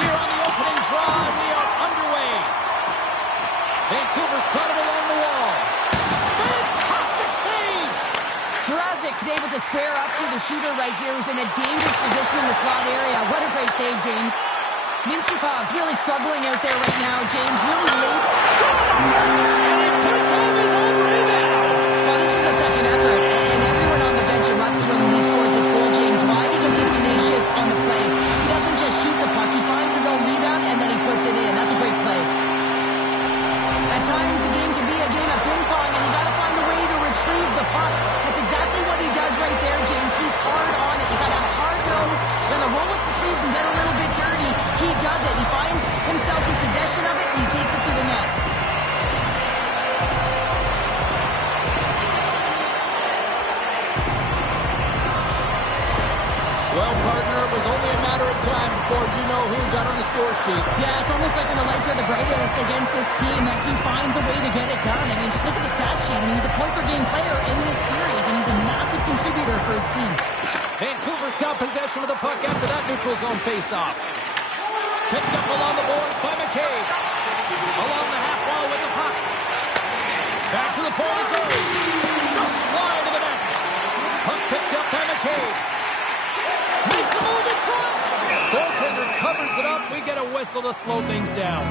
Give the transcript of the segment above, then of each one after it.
here on the opening draw, and we are underway. Vancouver's got it along the wall. Fantastic save! Mrazek's able to square up to the shooter right here, who's in a dangerous position in the slot area. What a great save, James. Minchukov's really struggling out there right now, James. Really late. Scores! And he puts home his own rebound. Well, this is a second effort, and everyone on the bench erupts when he scores this goal, James. Why? Because he's tenacious on the play. He doesn't just shoot the puck. He finds his own rebound, and then he puts it in. That's a great play. At times, the game can be a game of ping pong, and you got to find a way to retrieve the puck. That's exactly what he does right there, James. He's hard on it. You got to have a hard nose. You got to roll up the sleeves and get a little bit dirty. He does it. He finds himself in possession of it, and he takes it to the net. Well, partner, it was only a matter of time before you know who got on the score sheet. Yeah, it's almost like when the lights are the brightest against this team that he finds a way to get it done. I mean, just look at the stat sheet. I mean, he's a point-per-game player in this series, and he's a massive contributor for his team. Vancouver's got possession of the puck after that neutral zone face-off. Picked up along the boards by McCabe. Along the half wall with the puck. Back to the point it goes. Just wide of the net. Puck picked up by McCabe. Makes a move in front. Goaltender covers it up. We get a whistle to slow things down.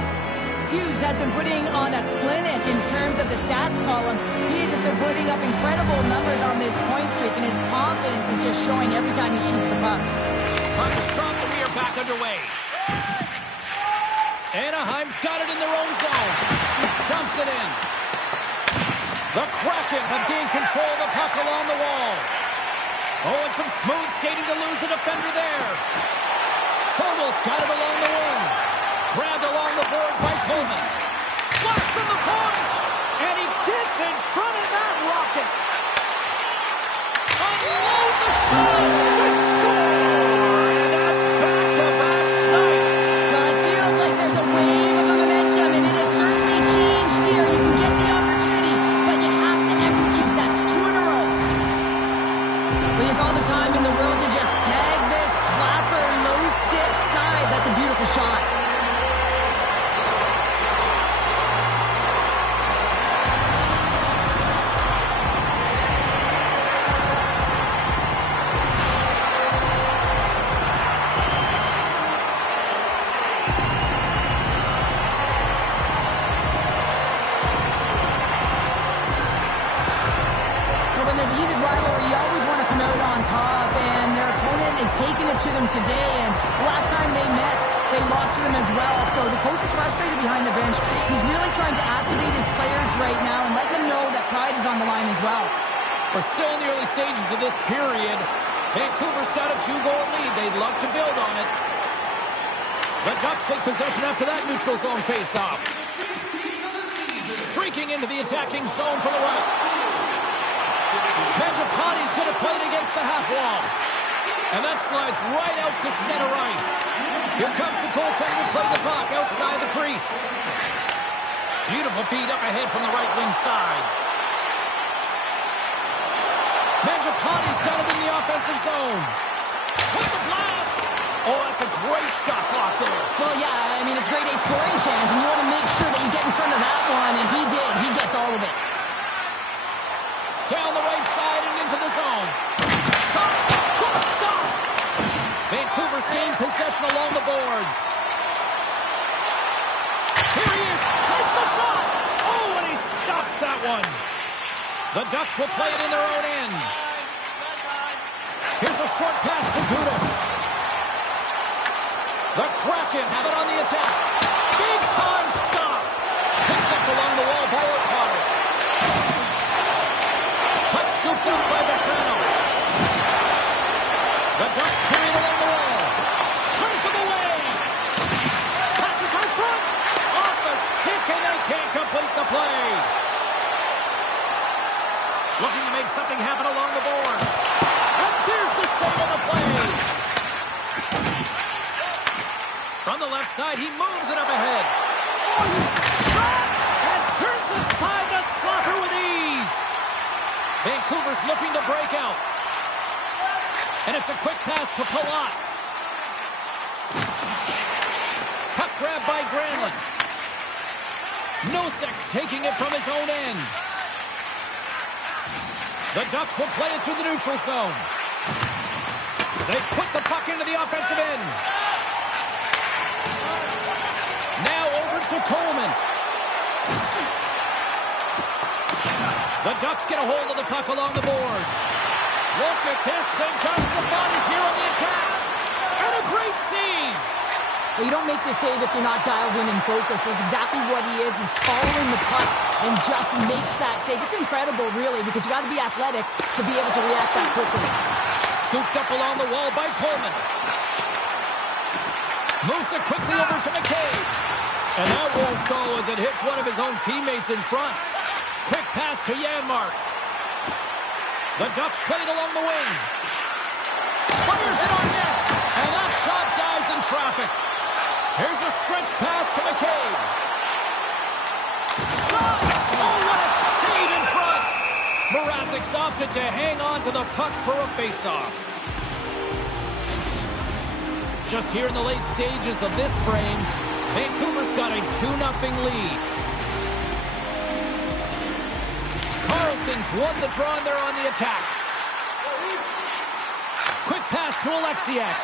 Hughes has been putting on a clinic in terms of the stats column. He's just been putting up incredible numbers on this point streak, and his confidence is just showing every time he shoots the puck. Puck is dropped, and we are back underway. Anaheim's got it in their own zone. Dumps it in. The Kraken have gained control of the puck along the wall. Oh, and some smooth skating to lose the defender there. Fogel's got it along the wing. Grabbed along the board by Coleman. Flash from the point. And he gets in front of that rocket. Unloads a shot. They score. And that's back-to-back snipes. Well, it feels like there's a wave of momentum, and it has certainly changed here. You can get the opportunity, but you have to execute. That's 2 in a row. He has all the time in the world to just tag this clapper low stick side. That's a beautiful shot. When there's a heated rivalry, you always want to come out on top, and their opponent is taking it to them today, and the last time they met, they lost to them as well, so the coach is frustrated behind the bench. He's really trying to activate his players right now and let them know that pride is on the line as well. We're still in the early stages of this period. Vancouver's got a 2-goal lead. They'd love to build on it. The Ducks take possession after that neutral zone face-off. Streaking into the attacking zone from the right. Mangiapane's going to play it against the half wall. And that slides right out to center ice. Here comes the goaltender to play the puck outside the crease. Beautiful feed up ahead from the right wing side. Mangiapane's got it in the offensive zone. With the blast. Oh, that's a great shot block there. Well, yeah, I mean, it's grade A scoring chance, and you want to make sure that you get in front of that one, and he did. He gets all of it. Down the right side and into the zone. Shot. What a stop. Vancouver's gained possession along the boards. Here he is. Takes the shot. Oh, and he stops that one. The Ducks will play it in their own end. Here's a short pass to Gudas. The Kraken have it on the attack. Big time stop. Picked up along the wall by O'Connor. Puck scooped up by Vetrano. The Ducks carry it along the wall. Turns him away. Passes out front. Off the stick, and they can't complete the play. Looking to make something happen along the boards. And there's the save on the play. From the left side, he moves it up ahead. Shot! And turns aside the slapper with ease. Vancouver's looking to break out. And it's a quick pass to Palat. grab by Granlund. Nosek's taking it from his own end. The Ducks will play it through the neutral zone. They put the puck into the offensive end. Now over to Coleman. The Ducks get a hold of the puck along the boards. Look at this. They've got some bodies here on the attack. And a great save. Well, you don't make the save if you're not dialed in and focused. That's exactly what he is. He's following the puck and just makes that save. It's incredible, really, because you got to be athletic to be able to react that quickly. Scooped up along the wall by Coleman. Moves it quickly over to McCabe. And that won't go as it hits one of his own teammates in front. Quick pass to Janmark. The Ducks played along the wing. Fires it on net. And that shot dives in traffic. Here's a stretch pass to McCabe. Shot! Oh, what a save in front! Mrazek's opted to hang on to the puck for a faceoff. Just here in the late stages of this frame, Vancouver's got a 2-0 lead. Carlson's won the draw and they're on the attack. Quick pass to Alexiak.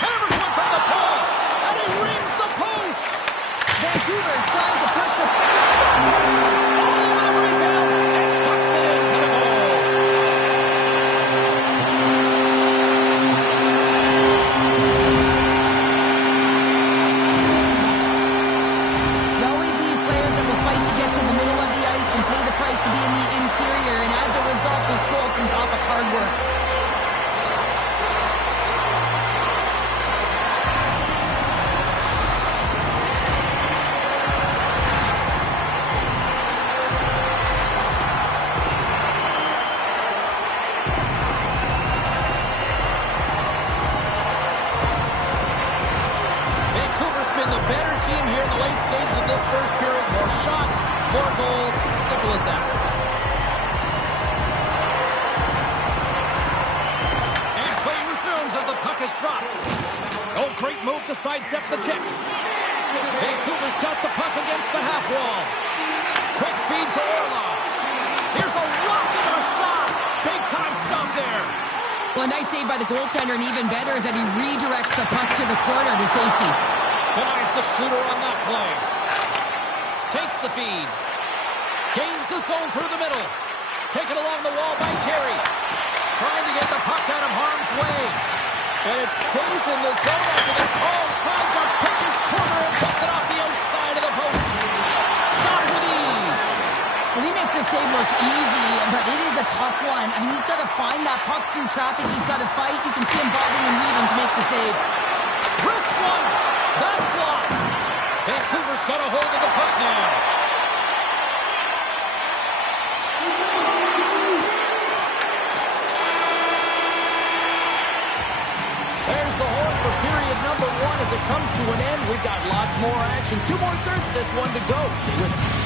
Hammers one from the point, and he rings the post. Vancouver is trying to push the Stars all over the rebound and tucks it in for the goal. You always need players that will fight to get to the middle of the ice and pay the price to be in the interior, and as a result, this goal comes off of hard work. Better team here in the late stages of this first period. More shots, more goals. Simple as that. And play resumes as the puck is dropped. Oh, great move to sidestep the check. Vancouver's got the puck against the half wall. Quick feed to Orlov. Here's a rocket of a shot. Big time stop there. Well, a nice save by the goaltender, and even better is that he redirects the puck to the corner to safety. Denies the shooter on that play. Takes the feed. Gains the zone through the middle. Taken along the wall by Terry. Trying to get the puck out of harm's way. And it stays in the zone after the... Oh, trying to pick his corner and puts it off the outside of the post. Stop with ease. Well, he makes the save look easy, but it is a tough one. I mean, he's got to find that puck through traffic. He's got to fight. You can see him bobbing and weaving to make the save. Wrist one. That's blocked. Vancouver's got a hold of the puck now. There's the horn for period number 1 as it comes to an end. We've got lots more action. 2 more thirds of this one to go. Stay with us.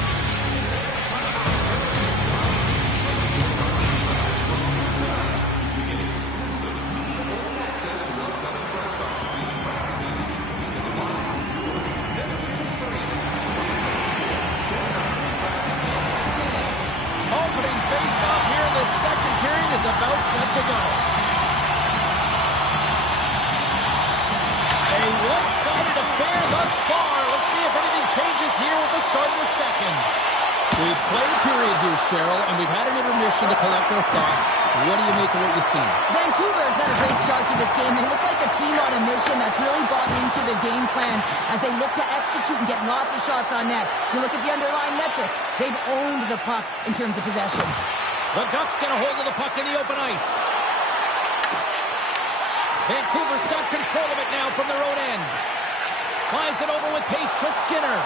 Is about set to go. A one-sided affair thus far. Let's see if anything changes here with the start of the second. We've played a period here, Cheryl, and we've had an intermission to collect our thoughts. What do you make of what you've seen? Vancouver's had a great start to this game. They look like a team on a mission that's really bought into the game plan as they look to execute and get lots of shots on net. You look at the underlying metrics. They've owned the puck in terms of possession. The Ducks get a hold of the puck in the open ice. Vancouver's got control of it now from their own end. Slides it over with pace to Skinner.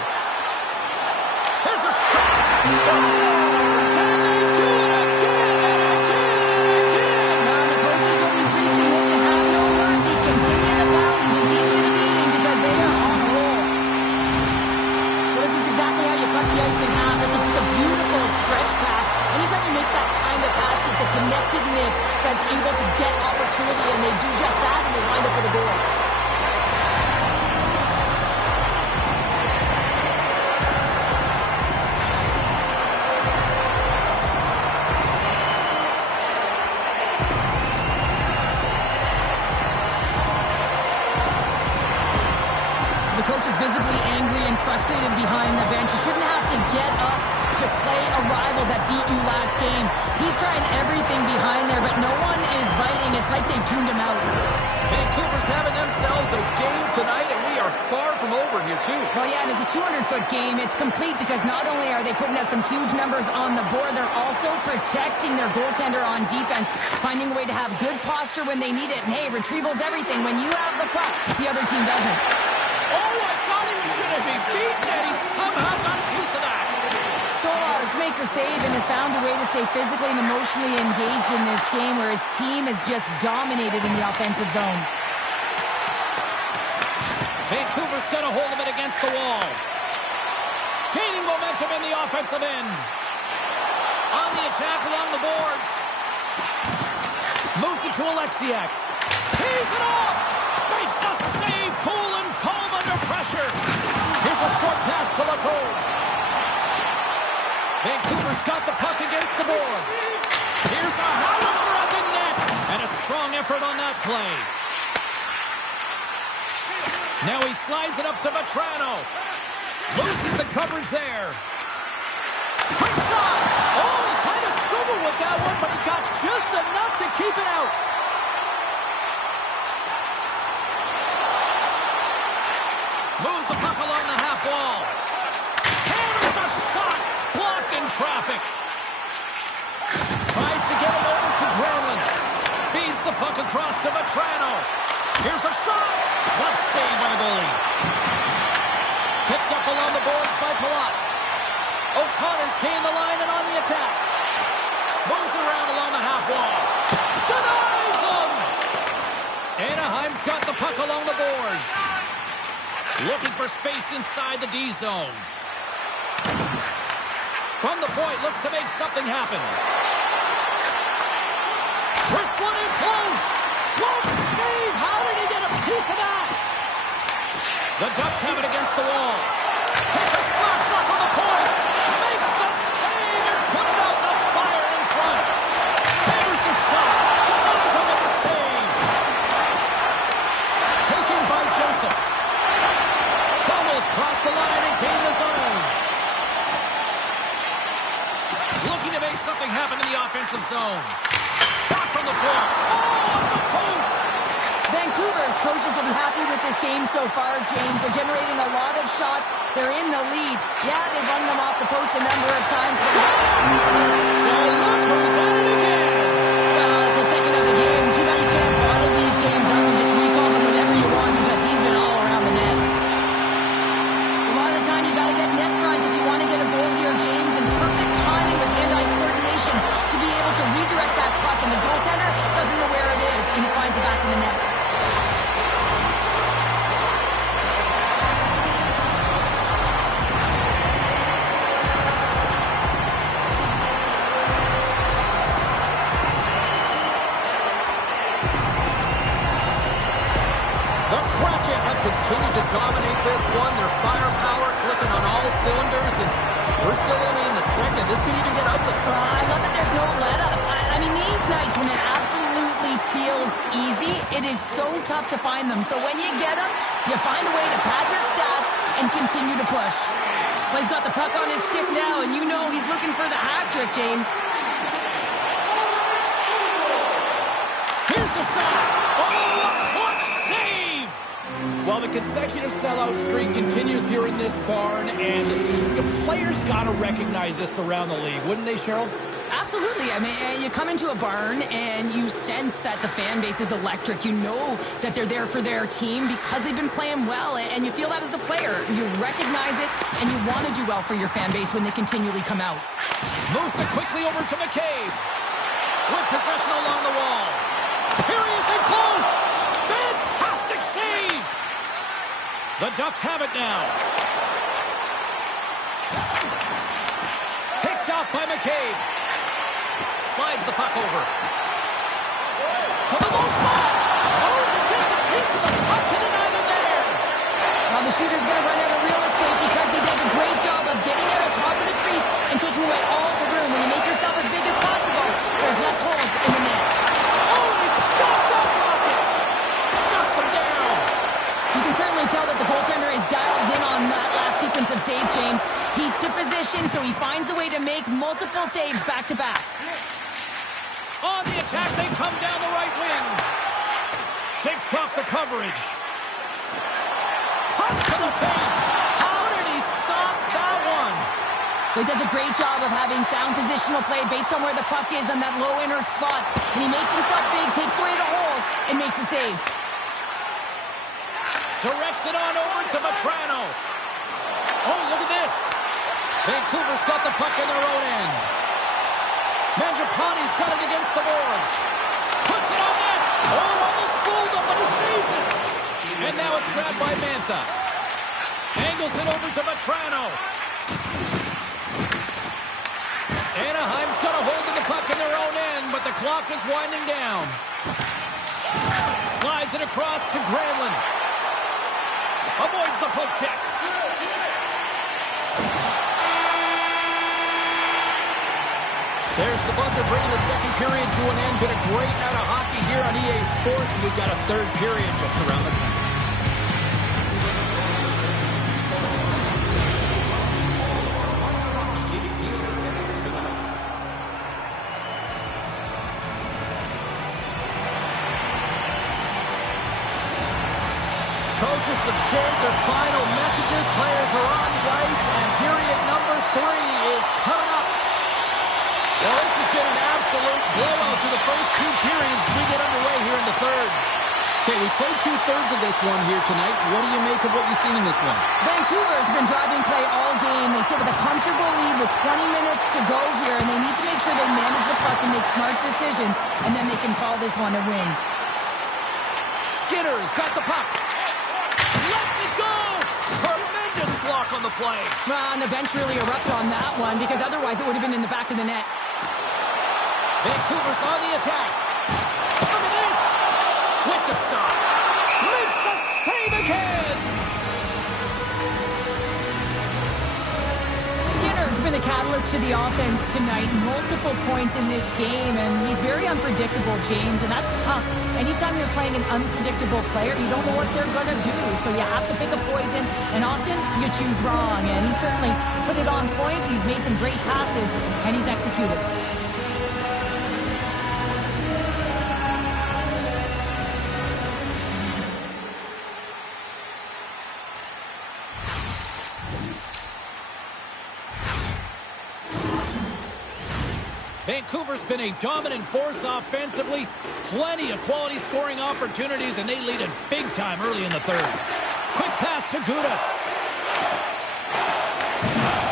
There's a shot. Stars! And they do it again and again and again. Now the coaches will be preaching this and have no mercy. Continue the pounding, continue the beating because they are on a roll. Well, this is exactly how you cut the ice in half. It's just a beautiful stretch pass. Anytime you make that kind of pass, it's a connectedness that's able to get opportunity, and they do just that, and they wind up with a goal. He's trying everything behind there, but no one is biting. It's like they tuned him out. Vancouver's having themselves a game tonight, and we are far from over here, too. Well, yeah, and it's a 200-foot game. It's complete because not only are they putting up some huge numbers on the board, they're also protecting their goaltender on defense, finding a way to have good posture when they need it. And, hey, retrieval's everything. When you have the puck, the other team doesn't. Oh, I thought he was going to be beaten, and he somehow got a piece of that. Stolarz makes a save and has found a way to stay physically and emotionally engaged in this game where his team has just dominated in the offensive zone. Vancouver's got a hold of it against the wall. Gaining momentum in the offensive end. On the attack along the boards. Moves it to Alexiak. Tees it off. Makes the save. Cool and calm under pressure. Here's a short pass to Lacombe. Vancouver's got the puck against the boards. Here's a howitzer at the net. And a strong effort on that play. Now he slides it up to Vetrano. Loses the coverage there. Quick shot. Oh, he kind of struggled with that one, but he got just enough to keep it out. Moves the puck along the half wall. Hammers the shot. Blocked in traffic. Tries to get it over to Granlund. Feeds the puck across to Vetrano. Here's a shot. Clutch save by the goalie. Picked up along the boards by Palat. O'Connor's gained the line and on the attack. Moves it around along the half wall. Denies him. Anaheim's got the puck along the boards. Looking for space inside the D zone. From the point, looks to make something happen. Whistling in close. Close save. How did he get a piece of that? The Ducks have it against the wall. Takes a slap shot from the point. Makes the save and put it out the fire in front. Hammers the shot. Denies him with the save. Taken by Joseph. Fumbles cross the line and gain the zone. Looking to make something happen in the offensive zone. Shot from the point. Oh, off the post. Vancouver's coaches will be happy with this game so far, James. They're generating a lot of shots. They're in the lead. Yeah, they've run them off the post a number of times. So look who's at it again. Well, it's the second of the game. Too bad you can't bottle these games up and just recall them whenever you want because he's been all around the net. A lot of the time you got to get net front if you want to get a goal here, James, and perfect timing with hand-eye coordination to be able to redirect that puck, and the goaltender doesn't know where it is, and he finds it back in the net. The Kraken have continued to dominate this one. Their firepower clicking on all cylinders, and we're still only in the second. This could even get ugly. I love that there's no let-up. I mean, these nights when it absolutely feels easy, it is so tough to find them. So when you get them, you find a way to pad your stats and continue to push. Well, he's got the puck on his stick now, and you know he's looking for the hat trick, James. Here's a shot. Oh, a clutch save. While the consecutive sellout streak continues here in this barn, and the players got to recognize this around the league, wouldn't they, Cheryl? Absolutely. I mean, you come into a barn and you sense that the fan base is electric. You know that they're there for their team because they've been playing well, and you feel that as a player. You recognize it, and you want to do well for your fan base when they continually come out. Moves it quickly over to McCabe. With possession along the wall. Here he is in close. Fantastic save. The Ducks have it now. Picked up by McCabe. Slides the puck over. To the low slot. Oh, he gets a piece of the puck to deny the there. Now the shooter's going to run out of real estate because he does a great job of getting out of top of the crease and taking away all the room. When you make yourself as big as possible, there's less holes in the net. Oh, he stopped that rocket. Shuts him down. You can certainly tell that the goaltender is dialed in on that last sequence of saves, James. He's to position, so he finds a way to make multiple saves back-to-back. attack. They come down the right wing. Shakes off the coverage. Cuts to the paint. How did he stop that one? He does a great job of having sound positional play based on where the puck is on that low inner slot. And he makes himself big, takes away the holes, and makes a save. Directs it on over to Vetrano. Oh, look at this. Vancouver's got the puck in their own end. Mangiapane's got it against the boards. Puts it on net. Oh, almost fooled him, but he saves it. And now it's grabbed by Mantha. Angles it over to Vetrano. Anaheim's got a hold of the puck in their own end, but the clock is winding down. Slides it across to Granlund. Avoids the poke check. There's the buzzer bringing the second period to an end. Been a great night of hockey here on EA Sports. We've got a third period just around the corner. Coaches have shared their final messages. Players are on the ice, and period number 3 is coming up. Well, this has been an absolute blowout to the first 2 periods as we get underway here in the third. Okay, we played 2/3 of this one here tonight. What do you make of what you've seen in this one? Vancouver has been driving play all game. They sit with a comfortable lead with 20 minutes to go here, and they need to make sure they manage the puck and make smart decisions, and then they can call this one a win. Skinner's got the puck. Lets it go! Tremendous block on the play. Well, and the bench really erupts on that one because otherwise it would have been in the back of the net. Vancouver's on the attack. Look at this! With the stop. Makes a save again! Skinner's been a catalyst to the offense tonight. Multiple points in this game, and he's very unpredictable, James, and that's tough. Anytime you're playing an unpredictable player, you don't know what they're going to do, so you have to pick a poison, and often you choose wrong, and he certainly put it on point. He's made some great passes, and he's executed. Vancouver's been a dominant force offensively. Plenty of quality scoring opportunities, and they lead it big time early in the third. Quick pass to Gudas.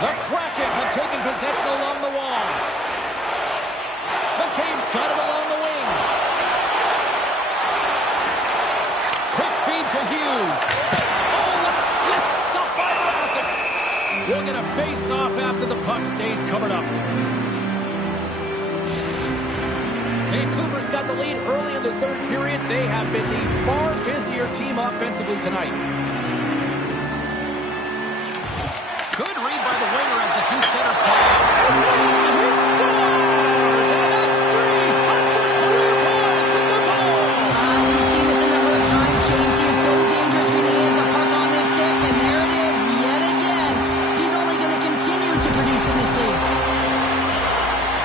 The Kraken have taken possession along the wall. McCabe's got it along the wing. Quick feed to Hughes. Oh, what a slick stop by Vlasic. We'll get a face-off after the puck stays covered up. Vancouver's got the lead early in the third period. They have been the far busier team offensively tonight. Good read by the winger as the two centers tag. It's in! He scores! And that's 300 career points with the goal! We've seen this a number of times, James. He is so dangerous when he has the puck on his stick, and there it is yet again. He's only going to continue to produce in this league.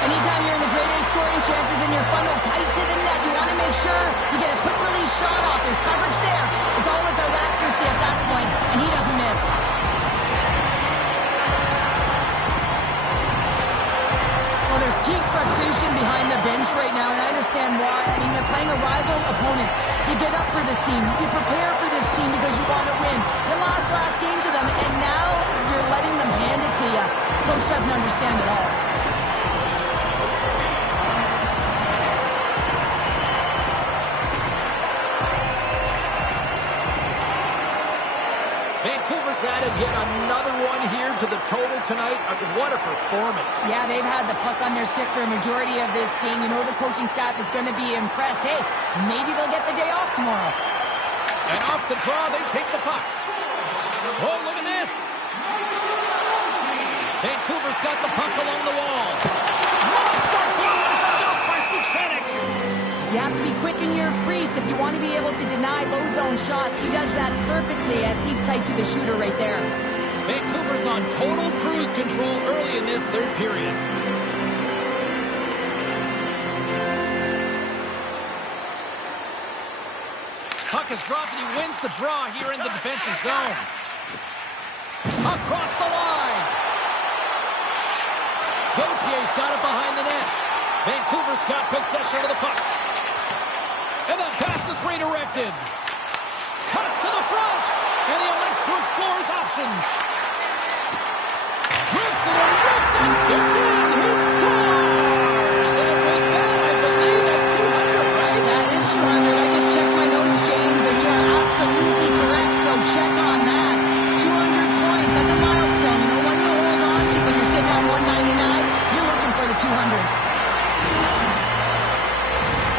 Anytime you're in the grade A scoring chances and you're funneled tight to the net, you want to make sure you get a quick release shot off. There's coverage there. It's all about accuracy at that point, and he doesn't miss. Well, there's peak frustration behind the bench right now, and I understand why. I mean, they're playing a rival opponent. You get up for this team. You prepare for this team because you want to win. You lost last game to them, and now you're letting them hand it to you. Coach doesn't understand at all. Vancouver's added yet another one here to the total tonight. What a performance. Yeah, they've had the puck on their stick for a majority of this game. You know the coaching staff is going to be impressed. Hey, maybe they'll get the day off tomorrow. And off the draw, they take the puck. Oh, look at this. Vancouver's got the puck along the wall. Monster goal stopped by Suchanek. You have to be quick in your crease if you want to be able to deny low zone shots. He does that perfectly as he's tight to the shooter right there. Vancouver's on total cruise control early in this third period. puck is dropped, and he wins the draw here in the defensive zone. Across the line. Gautier's got it behind the net. Vancouver's got possession of the puck. And that pass is redirected. Cuts to the front, and he elects to explore his options. Grips it and rips it. It's in. He scores. And with that, I believe that's 200, right? That is 200. I just checked my notes, James, and you are absolutely correct. So check on that. 200 points. That's a milestone. You know what you hold on to when you're sitting on 199? You're looking for the 200.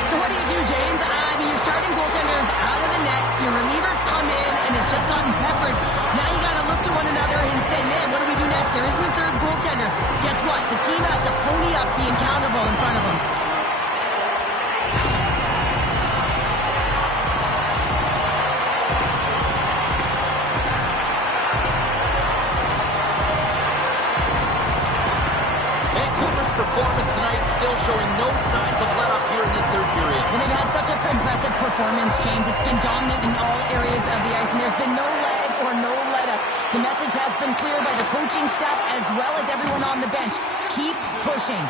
So what do you do, James? I mean, your starting goaltender's out of the net. Your relievers come in and has just gotten peppered. Now you got to look to one another and say, man, what do we do next? There isn't a third goaltender. Guess what? The team has to pony up, being accountable in front of them. Vancouver's performance tonight still showing no signs of let up here in this third period. Well, they've had such a impressive performance, James. It's been dominant in all areas of the ice, and there's been no lag or no let-up. The message has been clear by the coaching staff as well as everyone on the bench. Keep pushing.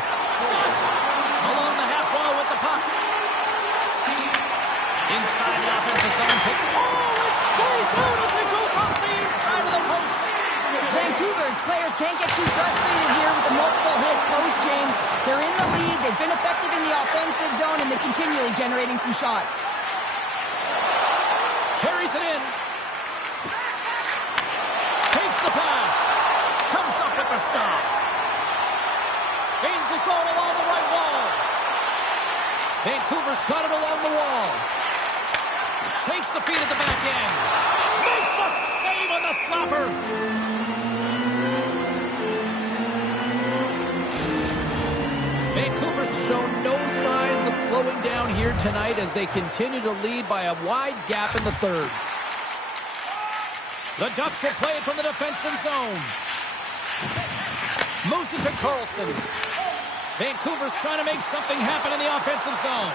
Along the half wall with the puck. Inside the offensive zone. It stays out as it goes off the inside of the post. Vancouver's players can't get too frustrated here with the multiple hit post, James. They're in the lead. They've been effective in the offensive zone, and they're continually generating some shots. Carries it in. Takes the pass. Comes up with the stop. Gains the zone along the right wall. Vancouver's got it along the wall. Takes the feed at the back end. Makes the save on the slapper. Vancouver's shown no signs of slowing down here tonight as they continue to lead by a wide gap in the third. The Ducks will play it from the defensive zone. Moves it to Carlson. Vancouver's trying to make something happen in the offensive zone.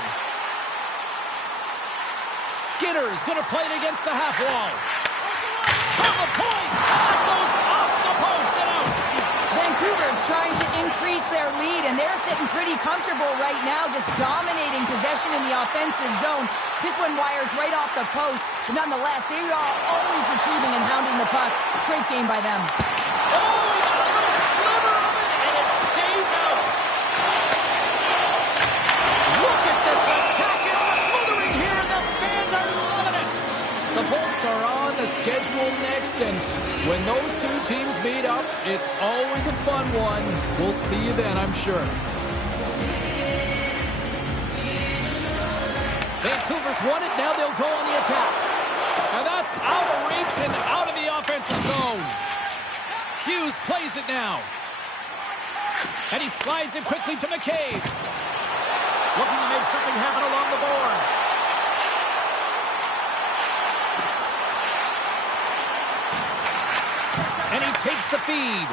Skinner's going to play it against the half wall. From the point, that goes off the post and out. Vancouver's trying to increase their lead, and they're sitting pretty comfortable right now, just dominating possession in the offensive zone. This one wires right off the post, but nonetheless, they are always retrieving and hounding the puck. Great game by them. Oh, he got a little sliver of it, and it stays out. Look at this attack. It's smothering here, and the fans are loving it. The Bolts are on the schedule next, and when those two teams meet up, it's always a fun one. We'll see you then, I'm sure. Vancouver's won it. Now they'll go on the attack. And that's out of reach and out of the offensive zone. Hughes plays it now. And he slides it quickly to McCabe. Looking to make something happen along the boards. And he takes the feed.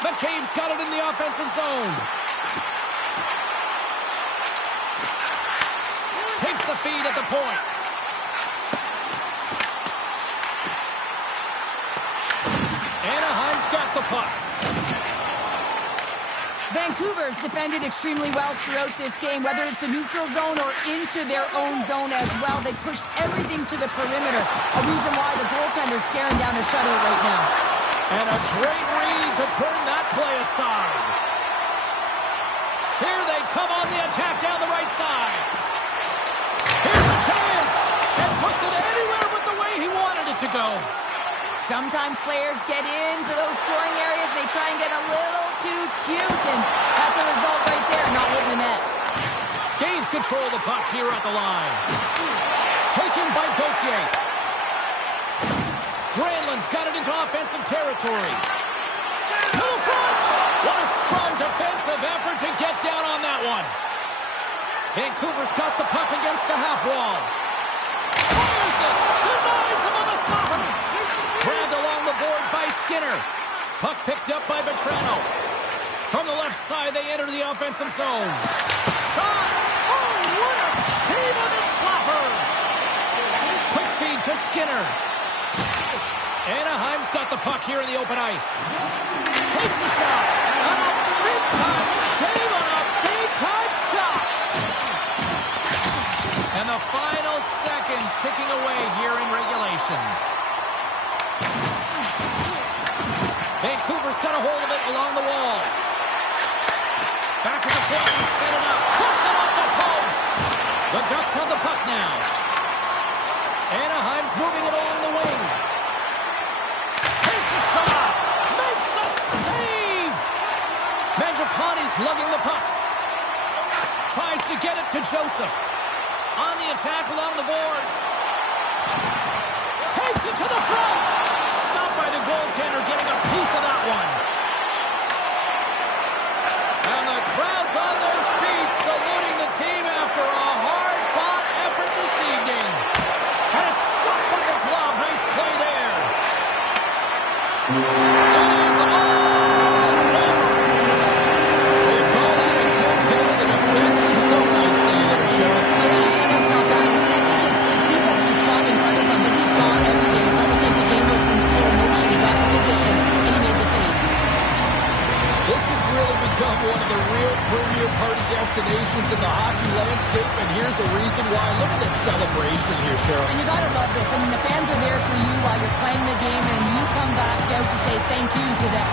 McCabe's got it in the offensive zone. Takes the feed at the point. Anaheim's got the puck. Vancouver's defended extremely well throughout this game, whether it's the neutral zone or into their own zone as well. They pushed everything to the perimeter, a reason why the goaltender's staring down a shutout right now. And a great read to turn that play aside. Here they come on the attack down the right side. Here's a chance, and puts it anywhere but the way he wanted it to go. Sometimes players get into those scoring areas, they try and get a little too cute, and that's a result right there, not hitting the net. Gains control of the puck here at the line. Taken by Gauthier. Granlund's got it into offensive territory. To the front! What a strong defensive effort to get down on that one. Vancouver's got the puck against the half wall. Fires it! Denies him on the stopper! Grabbed along the board by Skinner. Puck picked up by Vetrano. From the left side, they enter the offensive zone. Shot! Oh, what a save on the slapper! Skinner. Anaheim's got the puck here in the open ice. Takes a shot. And a big-time save on a big-time shot. And the final seconds ticking away here in regulation. Vancouver's got a hold of it along the wall. Back at the point, he's set it up. Puts it off the post. The Ducks have the puck now. Anaheim's moving it along the wing. Takes a shot. Makes the save. Mangiapane's lugging the puck. Tries to get it to Joseph. On the attack along the boards. Takes it to the front. Stopped by the goaltender, getting a piece of that one. And the crowd's on their feet, saluting the team after a hard-fought effort this evening. And it's stopped by the glove. Nice play there. It is all over. They call that a good day. The defense is so nice there, Cheryl. Yeah, Shannon's not bad. I think his defense was strong in front of him, but he saw everything. It's almost like the game was in slow motion. He got to position, and he made the saves. This has really become one of the real premier party destinations in the hockey landscape, and here's a reason why. Look at the celebration here, Cheryl. And you got to love this. I mean, the fans are there for you while you're playing the game, and you come back out to say thank you to them.